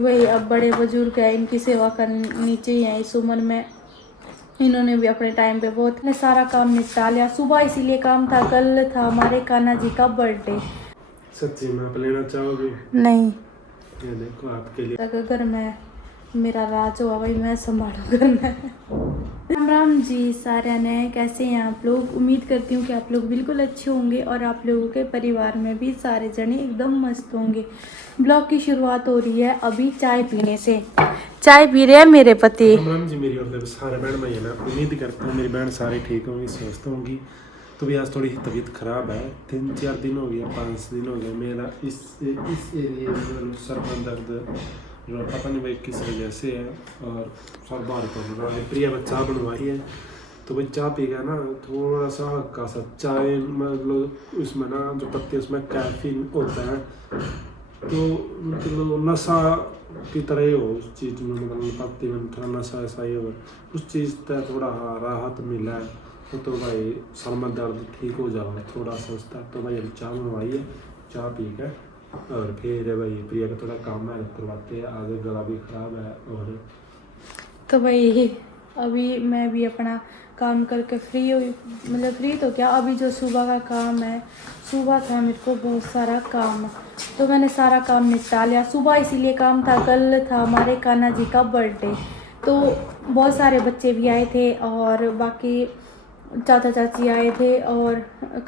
वही अब बड़े बुजुर्ग हैं, इनकी सेवा करनी चाहिए इस उम्र में। इन्होंने भी अपने टाइम पे बहुत ने सारा काम निपटा लिया। सुबह इसीलिए काम था, कल था हमारे कान्हा जी का बर्थडे। सच्ची में आप लेना चाहोगे? नहीं, ये देखो आपके लिए। अगर मैं मेरा राज हुआ भाई मैं संभालू घर में। राम राम जी सारे ने, कैसे हैं आप लोग? उम्मीद करती हूँ कि आप लोग बिल्कुल अच्छे होंगे और आप लोगों के परिवार में भी सारे जने एकदम मस्त होंगे। ब्लॉग की शुरुआत हो रही है अभी चाय पीने से। चाय पी रहे हैं मेरे पति। राम राम जी मेरी और सारे बहन भाई है ना, उम्मीद करता हूँ मेरी बहन सारी ठीक होंगी, स्वस्थ होंगी। तो भी आज थोड़ी तबीयत खराब है, 3-4 दिन हो गया, 5 दिन हो गया मेरा इस एरिया में सर में दर्द, पता नहीं भाई किस वजह से है। और सर बाहर पड़ रहा है। प्रिया बच्चा बनवाई है तो भाई चाय पी गया ना, थोड़ा सा हल्का सा चाय, मतलब उसमें ना जो पत्ती उसमें कैफीन होता है, तो मतलब नशा की तरह ही हो उस चीज़ में, मतलब पत्ती में थोड़ा नशा ऐसा ही हो, उस चीज़ से थोड़ा राहत मिला है। तो भाई सर में दर्द ठीक हो जाओ थोड़ा सा उसका। तो भाई अभी चाय बनवाई है, चाय पी के और फिर भाई प्रिया का थोड़ा काम है करवाते हैं, आगे गला भी खराब है। और तो भाई अभी मैं भी अपना काम करके फ्री हुई, मतलब फ्री तो क्या, अभी जो सुबह का काम है, सुबह था मेरे को बहुत सारा काम, तो मैंने सारा काम निपटा लिया। सुबह इसीलिए काम था, कल था हमारे कान्हा जी का बर्थडे, तो बहुत सारे बच्चे भी आए थे और बाकी चाचा चाची आए थे और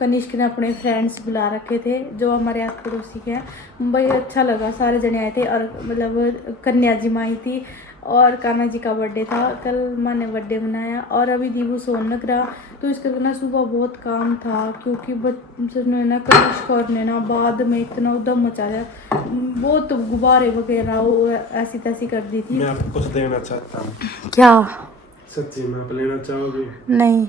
कनिष्क ने अपने फ्रेंड्स बुला रखे थे जो हमारे आस पड़ोसी के हैं। भाई अच्छा लगा, सारे जने आए थे और मतलब कन्या जी माँ आई थी और कान्हा जी का बर्थडे था कल, माँ ने बर्थडे मनाया। और अभी दीबू सोन लग रहा, तो इसके ना सुबह बहुत काम था क्योंकि बच्चों ने ना कनिष्क और ने ना बाद में इतना उधम मचाया, बहुत गुब्बारे वगैरह वो ऐसी तैसी कर दी थी। मैं आपको कुछ देना चाहता हूँ। क्या? सच्ची में आप लेना चाहोगे? नहीं।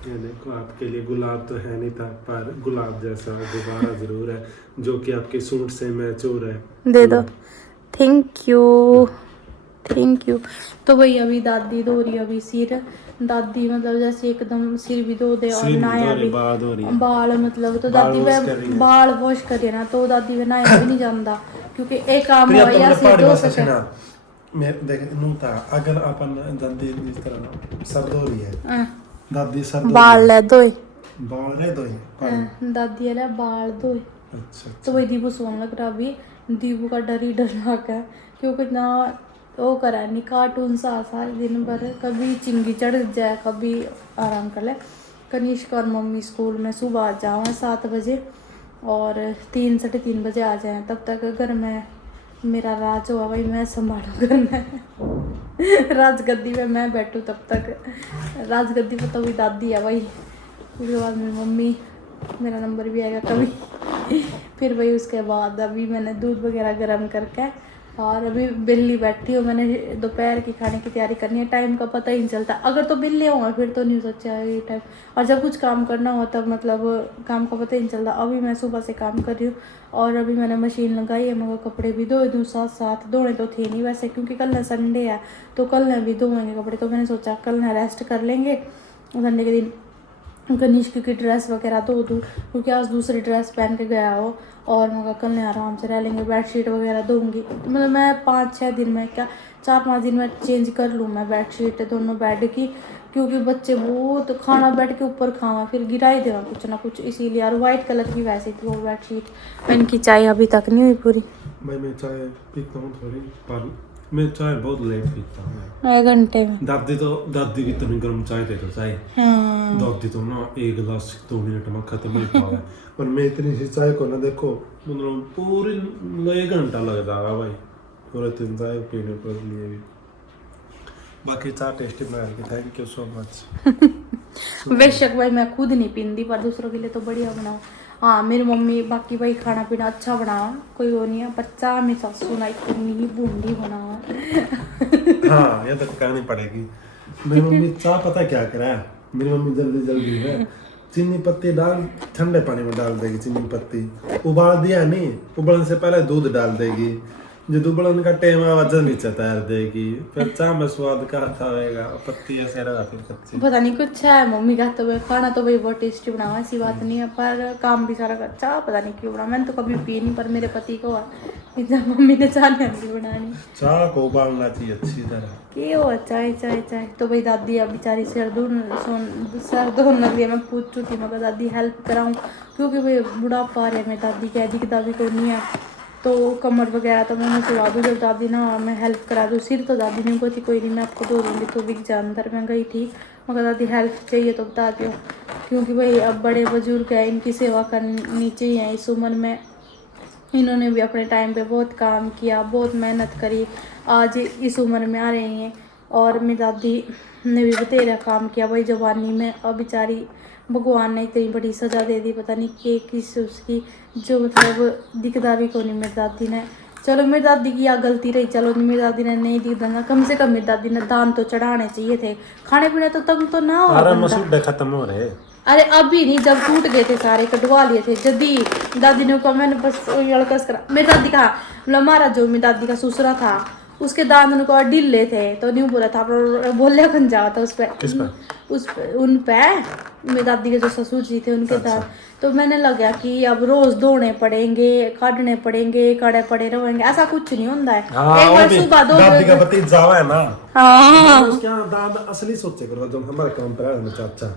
ये देखो आपके लिए गुलाब तो है नहीं था, पर गुलाब जैसा गुब्बारा जरूर है जो कि आपके सूट से मैच हो रहा है। दे दो। Thank you, thank you. तो वही अभी दादी धो रही है अभी सिर, दादी मतलब जैसे एकदम सिर भी धो दे और नहाया भी, बाल मतलब, तो दादी वह बाल वॉश करे ना, तो दादी वह नहाया भी नहीं जानता क्योंकि एक काम हो या सिर धो सके। मैं देख नू था अगर अपन दादी इस तरह ना सर धो रही है, दादी सर धो बाल ले धोए, बाल ले धोए, दादी अरे बाल धोए। अच्छा। तो वही दीबू सोने लग रहा अभी, दीबू का डर ही डर लगा है क्योंकि ना वो करा नहीं, कार्टून सा सारे दिन भर, कभी चिंगी चढ़ जाए कभी आराम कर ले। कनिष्क और मम्मी स्कूल में सुबह आ जाओ 7 बजे और 3-3:30 बजे आ जाए, तब तक अगर मैं मेरा राज हुआ भाई मैं संभालू घर में। राजगद्दी पे मैं बैठूँ तब तक, राजगद्दी पे तो भी दादी है भाई, उसके बाद मेरी मम्मी, मेरा नंबर भी आएगा कभी। फिर वही उसके बाद अभी मैंने दूध वगैरह गर्म करके और अभी बिल्ली बैठी हूँ, मैंने दोपहर की खाने की तैयारी करनी है, टाइम का पता ही नहीं चलता, अगर तो बिल्ली होगा फिर तो नहीं सोचा ये टाइम, और जब कुछ काम करना हो तब मतलब काम का पता ही नहीं चलता। अभी मैं सुबह से काम कर रही हूँ और अभी मैंने मशीन लगाई है, मगर कपड़े भी धो दूँ साथ साथ, धोने तो थे नहीं वैसे क्योंकि कल ना संडे है, तो कल ना भी धोएंगे कपड़े, तो मैंने सोचा कल ना रेस्ट कर लेंगे, संडे के दिन कनिष्क की ड्रेस वगैरह धो दूँ क्योंकि आज दूसरी ड्रेस पहन के गया हो, और मगर कल ने आराम से रह लेंगे, बेडशीट वगैरह धोऊंगी, तो मतलब मैं 5-6 दिन में क्या 4-5 दिन में चेंज कर लूँ मैं बेडशीट दोनों बेड की, क्योंकि बच्चे बहुत खाना बेड के ऊपर खावा फिर गिरा ही देगा कुछ ना कुछ, इसीलिए। और वाइट कलर की वैसी थी वो बेडशीट। इनकी चाय अभी तक नहीं हुई पूरी। मैं चाय पीता हूँ थोड़ी, पर मैं चाय बहुत लेट पीता हूँ, 1 घंटे में। दादी भी तुम्हें गर्म चाय दे दो चाय। हाँ। दादी तो ना 1 गिलास 2 मिनट में खत्म ही पावा है, पर मैं इतनी सी चाय को ना देखो मतलब पूरी 1 घंटा लग जाएगा भाई पूरे 3 चाय पीने के लिए भी। बाकी चाय टेस्टी बनाएगी, थैंक यू सो मच। बेशक भाई मैं खुद नहीं पींदी पर दूसरों के लिए तो बढ़िया बनाओ। हाँ मेरी मम्मी बाकी भाई खाना पीना अच्छा बनावा, कोई वो नहीं है, पर चाह मेरी सासू ना इतनी बूंदी बनावा। हाँ ये तो कहनी पड़ेगी। मेरी मम्मी चाय पता क्या करा है, मेरी मम्मी जल्दी जल्दी में चीनी पत्ती डाल ठंडे पानी में डाल देगी, चीनी पत्ती उबाल दिया नहीं, उबलने से पहले दूध डाल देगी, ਜਦੋਂ ਬਲਨ का टाइम वजन नहीं तैर देगी फिर चाह में स्वाद का आता होएगा पत्ती ऐसे रहा फिर कच्ची पता नहीं कुछ है मम्मी का तो खाना तो भाई बहुत टेस्टी बनावा, ऐसी बात नहीं है, पर काम भी सारा कर चाह पता नहीं क्यों बना। मैंने तो कभी पी नहीं, पर मेरे पति को इतना मम्मी ने चाह नहीं बनानी। चाह को उबालना चाहिए अच्छी तरह क्यों चाय चाय चाय तो भाई दादी अब बेचारी सर धोने लगी। मैं पूछ चुकी मगर दादी हेल्प कराऊँ, क्योंकि भाई बुढ़ापा रहे मेरी दादी कह दी कि दादी को नहीं है तो कमर वगैरह तो मैं सुला दूँ जब दादी ना मैं हेल्प करा दूँ। सिर तो दादी ने बोली कोई नहीं मैं आपको धो दूँगी, तो भी अंदर मैं गई थी मगर दादी हेल्प चाहिए तो बता दियो, क्योंकि भाई अब बड़े बुजुर्ग हैं, इनकी सेवा करनी चाहिए इस उम्र में। इन्होंने भी अपने टाइम पे बहुत काम किया, बहुत मेहनत करी, आज इस उम्र में आ रही हैं। और मेरी दादी ने भी बतेरा काम किया भाई जवानी में, और बेचारी भगवान ने इतनी बड़ी सज़ा दे दी, पता नहीं कि किस उसकी जो मतलब दिखदा भी को नहीं मेरी दादी ने। चलो मेरी दादी की या गलती रही, चलो मेरी दादी ने नहीं दिख देना, कम से कम मेरी दादी ने दान तो चढ़ाने चाहिए थे, खाने पीने तो तंग तो ना हो बंदा। मसूड़े खत्म हो रहे अरे अभी नहीं, जब टूट गए थे सारे कटवा लिए थे जदी दादी ने कहा मैंने बस लड़कस करा। मेरी दादी का हमारा जो मेरी दादी का ससुरा था उसके दांत उनको ढीले थे तो नहीं बोला था, बोले खन जावा था उस पे उन पे मेरी दादी के जो ससुर जी थे उनके दांत। तो मैंने लगा कि अब रोज धोने पड़ेंगे, काटने पड़ेंगे, कड़े पड़े रहेंगे, ऐसा कुछ नहीं होता है। एक बार सुबह दो दादी का भतीजा है ना, हाँ उसके दादा असली सोचे करो जब हमारे काम पर आया चाचा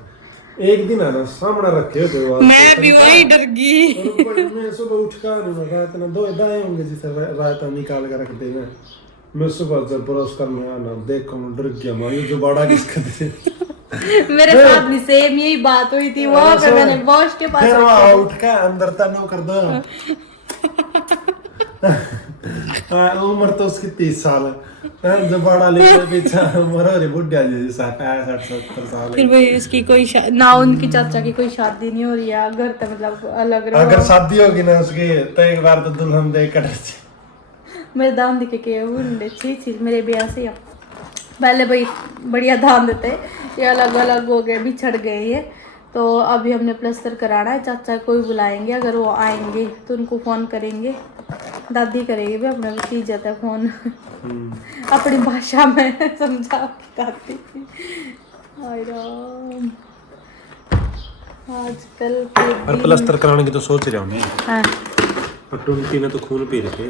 एक दिन आना सामने रखे होते वो मैं भी वही डर गई। मैं सुबह उठ कर रात में दो दाएं होंगे जिसे रात निकाल कर रखते हैं। मैं सुबह जब ब्रश करने आना देखो डर गया माँ जो बड़ा किसका थे मेरे साथ भी सेम यही बात हुई थी वहां पे, मैंने बॉस के पास फिर वहां उठ के अंदर तनो कर दो उम्र तो उसकी 30 साल है, जो बड़ा लेकर पीछा उम्र हो रही बुढ़िया जी 60-70 साल। फिर भाई इसकी कोई ना उनकी चाचा की कोई शादी नहीं हो रही है, घर तो मतलब अलग रहो। अगर शादी होगी ना उसकी तो एक बार तो दुल्हन दे कर मेरे दान दिखे के हुंडे छी मेरे ब्याह से पहले भाई बढ़िया दान देते, ये अलग अलग हो गए, बिछड़ गए ये। तो अभी हमने प्लास्टर कराना है, चाचा को ही बुलाएंगे, अगर वो आएंगे तो उनको फ़ोन करेंगे, दादी करेगी भी अपने भतीजा था फ़ोन अपनी भाषा में समझा दादी। आजकल और प्लास्टर कराने की तो सोच रहा हूँ हाँ पर टुनकी ने तो खून पी रखे।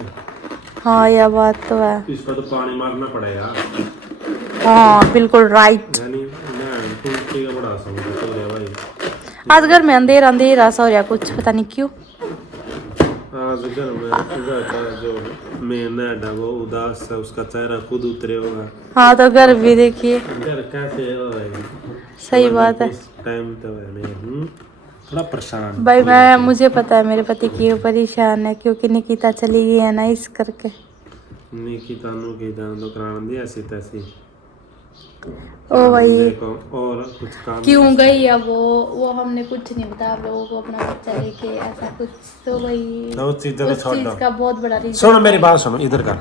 हाँ यह बात तो है, इस पर तो पानी मारना पड़ेगा। हाँ बिल्कुल राइट। यानी मैं टुनकी का बड़ा समझ हो रहा भाई, आज घर में अंधेरा अंधेरा सा हो रहा कुछ पता नहीं क्यों। आज घर में इधर का जो मेन है वो उदास है, उसका चेहरा खुद उतरे होगा। हाँ तो घर भी देखिए घर कैसे होगा, सही बात है। टाइम तो है नहीं थोड़ा परेशान भाई मुझे पता है मेरे पति क्यों परेशान है, क्योंकि निकिता चली गई है ना इस करके। निकिता नु के जान दो कराना दी ऐसी तैसी ओ भाई और कुछ काम क्यों गई है वो हमने कुछ नहीं बताया आप लोगों को, अपना बच्चा लेके ऐसा कुछ। तो भाई दो चीजें तो छोड़ दो, का बहुत बड़ा रीजन। सुनो मेरी बात सुनो, इधर कर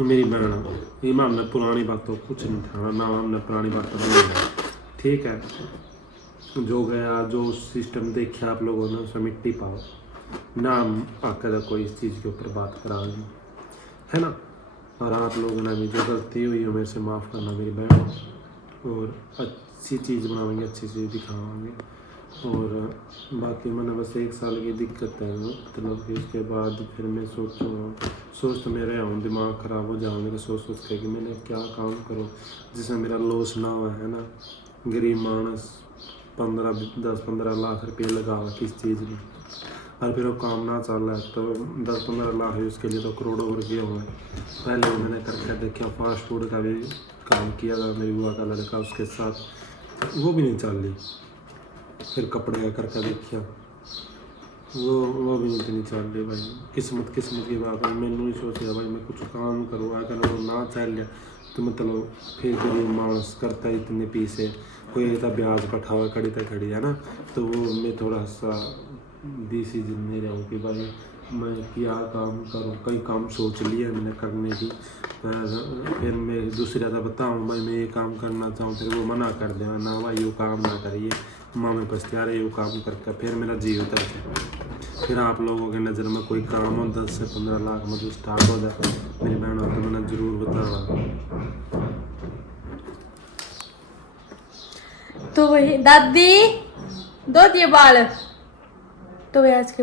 मेरी बहन इमाम ने पुरानी बात तो कुछ नहीं था ना, हमने पुरानी बात तो नहीं, ठीक है जो गया जो सिस्टम देखा आप लोगों ने उसमें मिट्टी पाओ ना, आकर कोई इस चीज़ के ऊपर बात कराएंगे है ना। और आप लोगों ने भी जो गलती हुई है मेरे से माफ़ करना मेरी बहन, और अच्छी चीज़ बनाएंगे, अच्छी चीज़ दिखाएंगे। और बाकी मैंने बस 1 साल की दिक्कत है मतलब, इसके बाद फिर मैं सोच तो मेरे आऊँ दिमाग ख़राब हो जाऊँ मेरे सोच के कि मैंने क्या काम करूँ जिसमें मेरा लॉस ना हो, है ना। गरीब मानस 10-15 लाख रुपये लगा हुआ किस चीज़ में, और फिर वो काम ना चल रहा है तो 10-15 लाख है उसके लिए तो करोड़ों रुपये हुए। पहले मैंने करके देखा, फास्ट फूड का भी काम किया था मेरी बुआ का लड़का उसके साथ, वो भी नहीं चल रही। फिर कपड़े का करके देखा वो भी नहीं चल रही भाई। किस्मत की बात है, मैंने नहीं सोचा भाई मैं कुछ काम करूँ, अगर वो ना चल रहा तो मतलब फिर गरीब मानस करता है इतने पीसे, कोई ऐसा ब्याज बैठा हुआ खड़ी तक खड़ी है ना, तो वो मैं थोड़ा सा डिसीजन नहीं रहा हूँ कि भाई मैं क्या काम करूँ। कई काम सोच लिया मैंने करने की, फिर मैं दूसरा था बताऊँ भाई मैं ये काम करना चाहूँ, फिर वो मना कर दे ना भाई ये काम ना करिए, मामे पछता रहे वो काम करके, फिर मेरा जी उतर गया। फिर आप लोगों की नज़र में कोई काम हो 10 से 15 लाख में जो स्टार्ट हो जाए मेरी बहन हो तो मैंने ज़रूर बताना। तो वही दादी दो दिए बाल। तो वही आज के